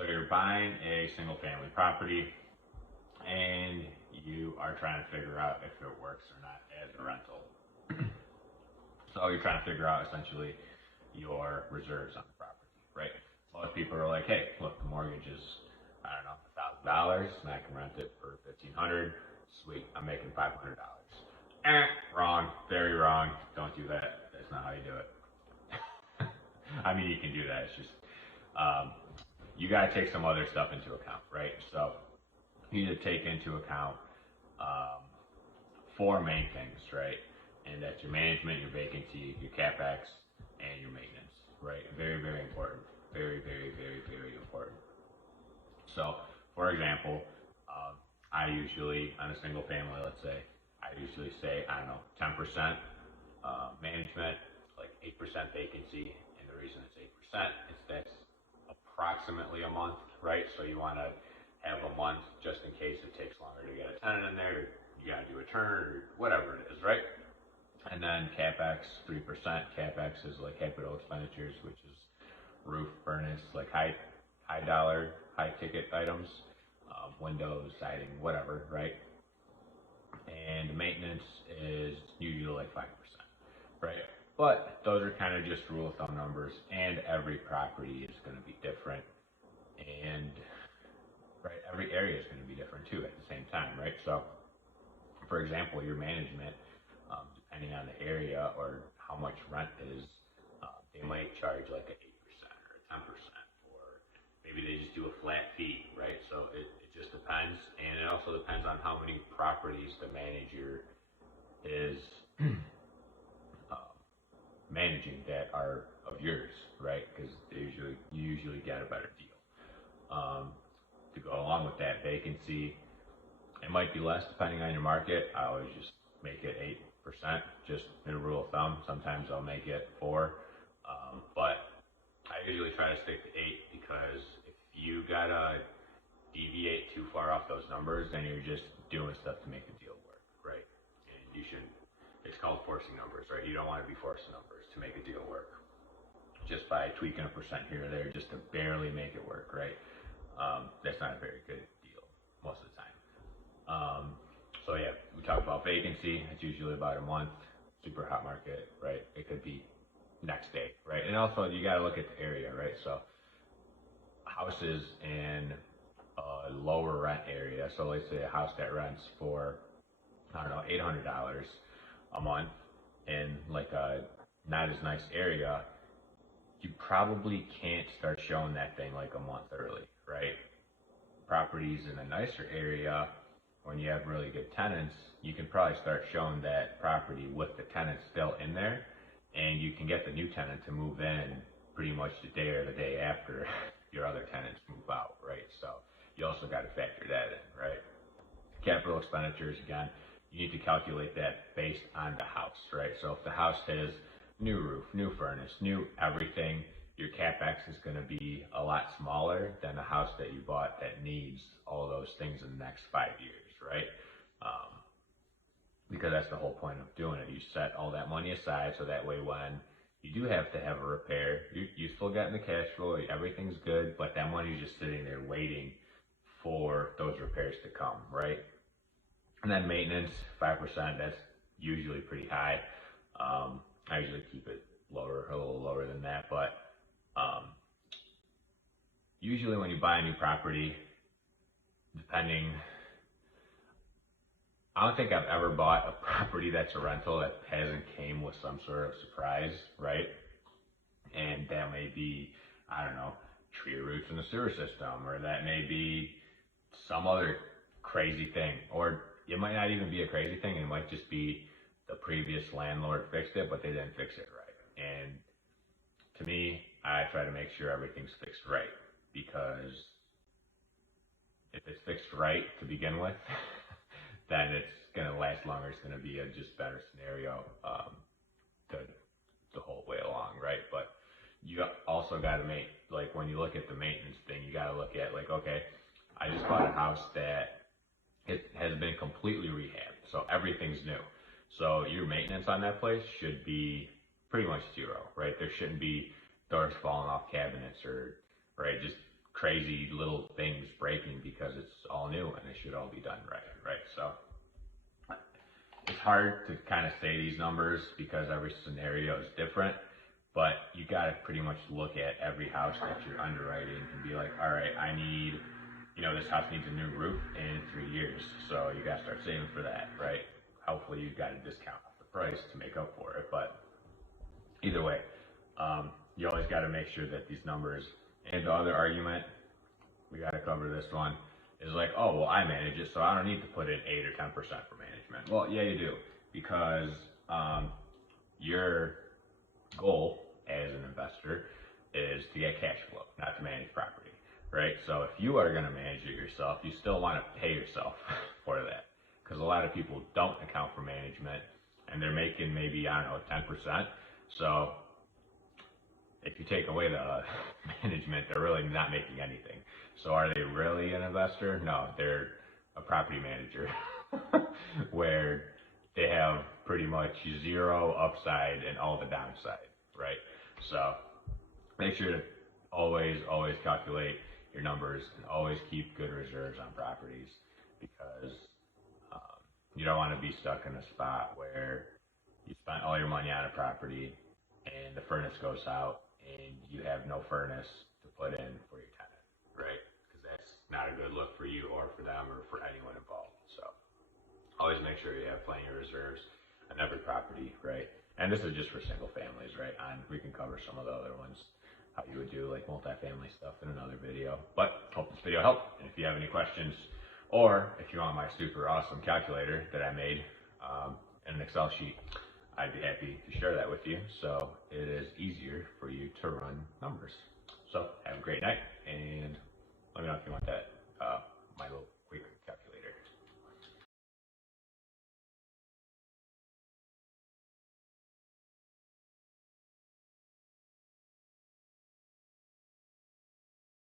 So you're buying a single family property and you are trying to figure out if it works or not as a rental. So you're trying to figure out essentially your reserves on the property, right? Most people are like, hey, look, the mortgage is, I don't know, $1,000 and I can rent it for $1,500. Sweet, I'm making $500. Wrong, very wrong. Don't do that. That's not how you do it. I mean, you can do that. It's just you got to take some other stuff into account, right? So you need to take into account four main things, right? And that's your management, your vacancy, your capex, and your maintenance, right? Very, very important. Very, very, very, very important. So, for example, I usually, on a single family, let's say, I usually say, I don't know, 10% management, like 8% vacancy. And the reason it's 8% is that's approximately a month, right? So you want to have a month just in case it takes longer to get a tenant in there, you got to do a turn, or whatever it is, right? And then capex, 3%. Capex is like capital expenditures, which is roof, furnace, like high dollar, high ticket items, windows, siding, whatever, right? And maintenance is usually like 5%, right? But those are kind of just rule of thumb numbers, and every property is going to be different, and right, every area is going to be different too at the same time, right? So, for example, your management, depending on the area or how much rent is, they might charge like a 8% or a 10%, or maybe they just do a flat fee, right? So it just depends, and it also depends on how many properties the manager is managing that are of yours, right? Because you usually get a better deal. To go along with that, vacancy, it might be less depending on your market. I always just make it 8%, just in a rule of thumb. Sometimes I'll make it 4, but I usually try to stick to 8, because if you gotta deviate too far off those numbers, then you're just doing stuff to make the deal work, right? And you should. It's called forcing numbers, right? You don't want to be forcing numbers to make a deal work, just by tweaking a percent here or there, just to barely make it work, right? That's not a very good deal most of the time. So yeah, we talk about vacancy. It's usually about a month. Super hot market, right? It could be next day, right? And also you got to look at the area, right? So houses in a lower rent area. So let's say a house that rents for, I don't know, $800 a month in like a not as nice area, you probably can't start showing that thing like a month early, right? Properties in a nicer area, when you have really good tenants, you can probably start showing that property with the tenants still in there, and you can get the new tenant to move in pretty much the day or the day after your other tenants move out, right? So you also got to factor that in, right? Capital expenditures, again, you need to calculate that based on the house, right? So if the house has new roof, new furnace, new everything, your capex is going to be a lot smaller than a house that you bought that needs all those things in the next 5 years, right? Because that's the whole point of doing it. You set all that money aside so that way when you do have to have a repair, you still getting the cash flow, everything's good, but that money's just sitting there waiting for those repairs to come, right? And then maintenance, 5%, that's usually pretty high. I usually keep it lower, a little lower than that, but usually when you buy a new property, I don't think I've ever bought a property that's a rental that hasn't came with some sort of surprise, right? And that may be, I don't know, tree roots in the sewer system, or that may be some other crazy thing, or it might not even be a crazy thing. It might just be the previous landlord fixed it, but they didn't fix it right. And to me, I try to make sure everything's fixed right, because if it's fixed right to begin with, then it's going to last longer. It's going to be a just better scenario the whole way along, right? But you also got to make, like, when you look at the maintenance thing, you got to look at, like, okay, I just bought a house that it has been completely rehabbed, so everything's new. So your maintenance on that place should be pretty much zero, right? There shouldn't be doors falling off cabinets, or, right, just crazy little things breaking because it's all new and it should all be done right? So it's hard to kind of say these numbers because every scenario is different, but you got to pretty much look at every house that you're underwriting and be like, all right, I need, this house needs a new roof in 3 years, so you got to start saving for that, right? Hopefully you've got a discount off the price to make up for it, but either way, you always got to make sure that these numbers, and the other argument, we got to cover this one, is like, oh, well, I manage it, so I don't need to put in 8 or 10% for management. Well, yeah, you do, because your goal as an investor is to get cash flow, not to manage property, right? So if you are going to manage it yourself, you still want to pay yourself for that, because a lot of people don't account for management, and they're making maybe, I don't know, 10%. So if you take away the management, they're really not making anything. So are they really an investor? No, they're a property manager where they have pretty much zero upside and all the downside, right? So make sure to always calculate your numbers and always keep good reserves on properties, because you don't want to be stuck in a spot where you spent all your money on a property and the furnace goes out and you have no furnace to put in for your tenant, right? Because that's not a good look for you or for them or for anyone involved. So always make sure you have plenty of reserves on every property, right? And this is just for single families, right? We can cover some of the other ones, how you would do like multifamily stuff in another video. But hope this video helped. And if you have any questions, or if you want my super awesome calculator that I made in an Excel sheet, I'd be happy to share that with you, so it is easier for you to run numbers. So have a great night, and let me know if you want